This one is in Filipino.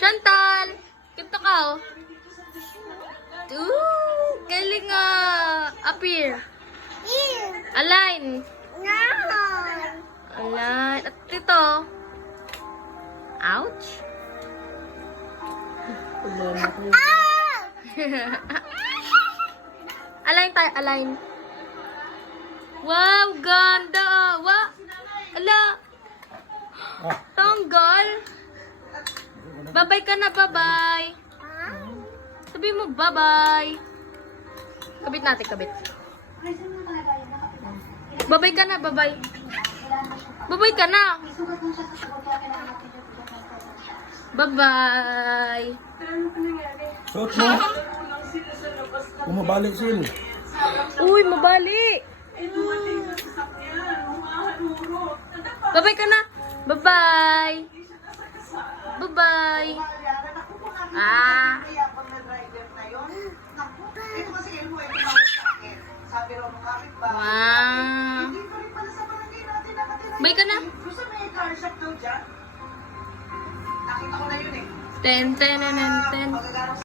Chantal! Kinto ka, oh. Galing nga. Appear. Align. Align. At ito. Ouch. Align tayo, align. Wow, ganda. Wow. Ala. Tanggal. Bye-bye ka na, bye-bye. Sabi mo, bye-bye. Kabit natin, kabit. Bye-bye ka na, bye-bye. Bye-bye ka na. Bye-bye. Suot mo. Bumabalik sil. Uy, mabali. Bye-bye ka na. Bye-bye. Bye-bye. Ah. Wow. Bye ka na. Nakita ko na yun eh. Ten.